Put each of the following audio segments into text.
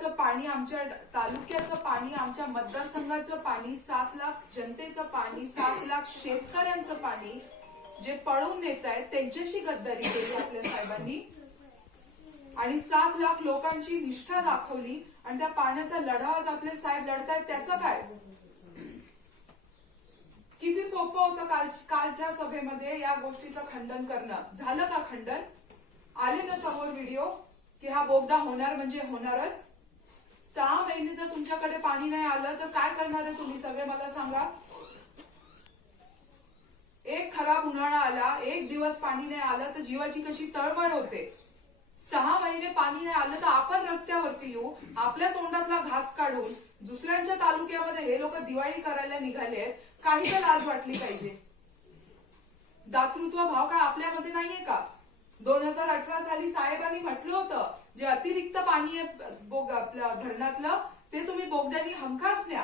तालुक्याचं पाणी आमच्या तालुक्याचं पाणी आमच्या मतदारसंघाचं पाणी सात लाख जनतेचं पाणी सात लाख शेतकऱ्यांचं पाणी जे पळवून नेत आहेत त्यांच्याशी गद्दारी केली आपल्या साहेबांनी आणि सात लाख लोकांची निष्ठा दाखवली आणि त्या पाण्याचा लढा आज आपले साहेब लढतायत त्याचं काय किती सोपं होतं काल कालच्या सभेमध्ये या गोष्टीचं खंडन करणं झालं का खंडन आले ना समोर व्हिडिओ की हा बोगदा होणार म्हणजे होणारच सहा महिने जर तुमच्याकडे पाणी नाही आलं तर काय करणार आहे तुम्ही सगळे मला सांगा एक खराब उन्हाळा आला एक दिवस पाणी नाही आलं तर जीवाची कशी तळमळ होते सहा महिने पाणी नाही आलं तर आपण रस्त्यावरती येऊ आपल्या तोंडातला घास काढून दुसऱ्यांच्या तालुक्यामध्ये हे लोक दिवाळी करायला निघाले काही तर लाज वाटली पाहिजे दातृत्व भाव काय आपल्यामध्ये नाहीये का दोन हजार अठरा साली साहेबांनी म्हटलं होतं जे अतिरिक्त पाणी बोग आपल्या धरणातलं ते तुम्ही बोगद्यांनी हमखास न्या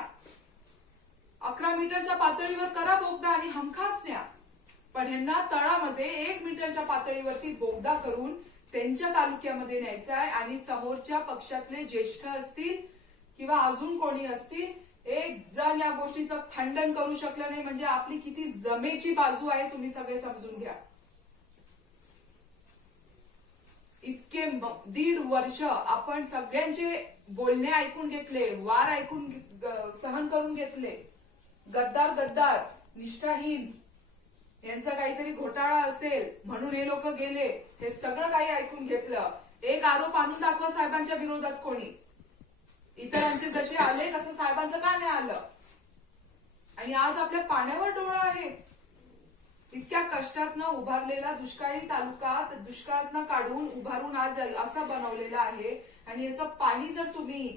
अकरा मीटरच्या पातळीवर करा बोगदा आणि हमखास न्या पण ह्यांना तळामध्ये एक मीटरच्या पातळीवरती बोगदा करून त्यांच्या तालुक्यामध्ये न्यायचा आहे आणि समोरच्या पक्षातले ज्येष्ठ असतील किंवा अजून कोणी असतील एक जण या गोष्टीचं खंडन करू शकलं नाही म्हणजे आपली किती जमेची बाजू आहे तुम्ही सगळे समजून घ्या इतके दीड वर्ष आपण सगळ्यांचे बोलणे ऐकून घेतले वार ऐकून सहन करून घेतले गद्दार गद्दार निष्ठाहीन यांचा काहीतरी घोटाळा असेल म्हणून हे लोक गेले हे सगळं काही ऐकून घेतलं एक आरोप आणून दाखवा साहेबांच्या विरोधात कोणी इतरांचे जसे आले तसं साहेबांचं का नाही आलं आणि आज आपल्या पाण्यावर डोळा आहे इतक्या कष्टातनं उभारलेला दुष्काळी तालुका दुष्काळातनं काढून उभारून आज असा बनवलेला आहे आणि याचं पाणी जर तुम्ही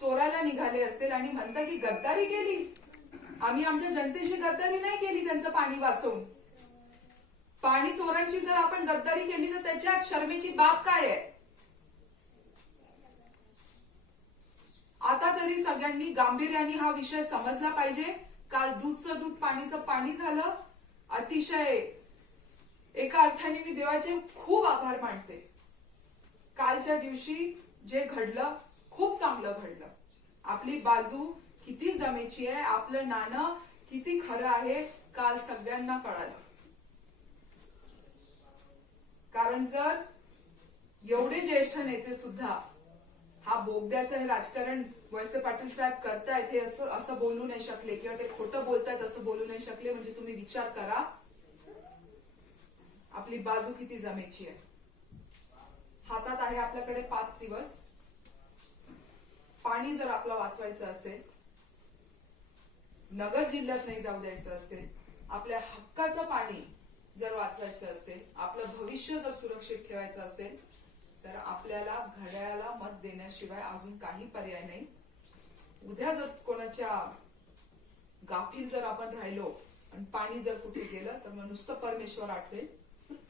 चोरायला निघाले असेल आणि म्हणता की गद्दारी केली आम्ही आमच्या जनतेशी गद्दारी नाही केली त्यांचं पाणी वाचवून पाणी चोरांशी जर आपण गद्दारी केली तर त्याच्यात शर्मेची बाब काय आहे आता तरी सगळ्यांनी गांभीर्याने हा विषय समजला पाहिजे काल दूधचं दूध पाणीचं पाणी झालं अतिशय एका अर्थाने मी देवाचे खूप आभार मानते कालच्या दिवशी जे घडलं खूप चांगलं घडलं आपली बाजू किती जमेची आहे आपलं नाणं किती खरं आहे काल सगळ्यांना कळालं कारण जर एवढे ज्येष्ठ नेते सुद्धा हा बोगद्याचं हे राजकारण वळसे पाटील साहेब करतायत हे असं असं बोलू नाही शकले किंवा ते खोटं बोलतायत असं बोलू नाही शकले म्हणजे तुम्ही विचार करा आपली बाजू किती जमेची आहे हातात आहे आपल्याकडे पाच दिवस पाणी जर आपलं वाचवायचं असेल नगर जिल्ह्यात नाही जाऊ द्यायचं असेल आपल्या हक्काचं पाणी जर वाचवायचं असेल आपलं भविष्य जर सुरक्षित ठेवायचं असेल तर आपल्याला घड्याळाला मत देण्याशिवाय अजून काही पर्याय नाही उद्या जर कोणाच्या गाफील जर आपण राहिलो आणि पाणी जर कुठे गेलं तर मग नुसतं परमेश्वर आठवेल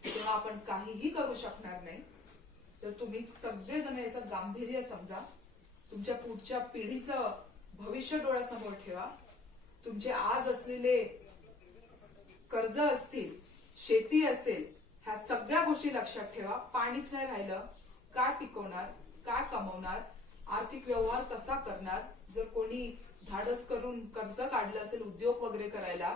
तेव्हा आपण काहीही करू शकणार नाही तर तुम्ही सगळेजण याचं गांभीर्य समजा तुमच्या पुढच्या पिढीचं भविष्य डोळ्यासमोर ठेवा तुमचे आज असलेले कर्ज असतील शेती असेल ह्या सगळ्या गोष्टी लक्षात ठेवा पाणीच नाही राहिलं का टिकवणार का कमवणार आर्थिक व्यवहार कसा करणार जर कोणी धाडस करून कर्ज काढलं असेल उद्योग वगैरे करायला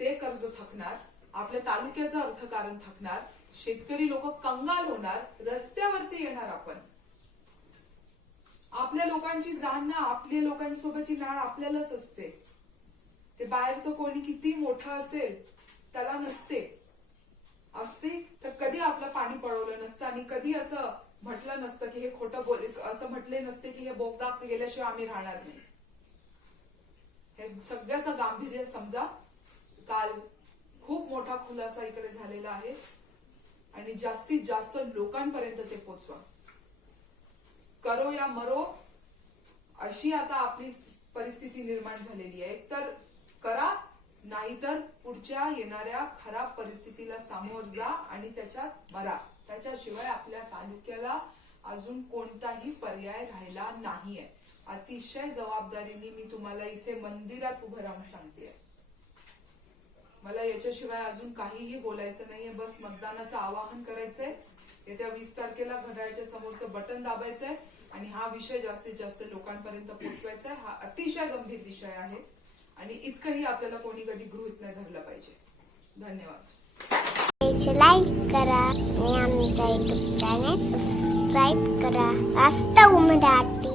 ते कर्ज थकणार आपल्या तालुक्याचं अर्थकारण थकणार शेतकरी लोक कंगाल होणार रस्त्यावरती येणार आपण आपल्या लोकांची ना आपल्या लोकांसोबतची नाळ आपल्यालाच असते ते बाहेरचं कोणी किती मोठं असेल त्याला नसते असते तर कधी आपलं पाणी पळवलं नसतं आणि कधी असं म्हटलं नसतं की हे खोटं बोल असं म्हटले नसते की हे बोगदा गेल्याशिवाय आम्ही राहणार नाही हे सगळ्याचं गांभीर्य समजा काल खूप मोठा खुलासा इकडे झालेला आहे आणि जास्तीत जास्त लोकांपर्यंत ते पोचवा करो या मरो अशी आता आपली परिस्थिती निर्माण झालेली आहे एकतर करा नाहीतर पुढच्या येणाऱ्या खराब परिस्थितीला सामोर जा आणि त्याच्यात मरा त्याच्याशिवाय आपल्या तालुक्याला अजून कोणताही पर्याय राहिला नाहीये अतिशय जबाबदारीने मी तुम्हाला इथे मंदिरात उभं राहून सांगते मला याच्याशिवाय अजून काहीही बोलायचं नाहीये बस मतदानाचं आवाहन करायचंय येत्या वीस तारखेला घड्याळच्या समोरचं बटन दाबायचंय आणि हा विषय जास्तीत जास्त लोकांपर्यंत पोहोचवायचा आहे हा अतिशय गंभीर विषय आहे आणि इतकंही आपल्याला कोणी कधी गृहित नाही धरलं पाहिजे धन्यवाद व्हिडिओचे लाईक करा आणि आमच्या युट्यूब चॅनेल सबस्क्राईब करा वास्तव मराठी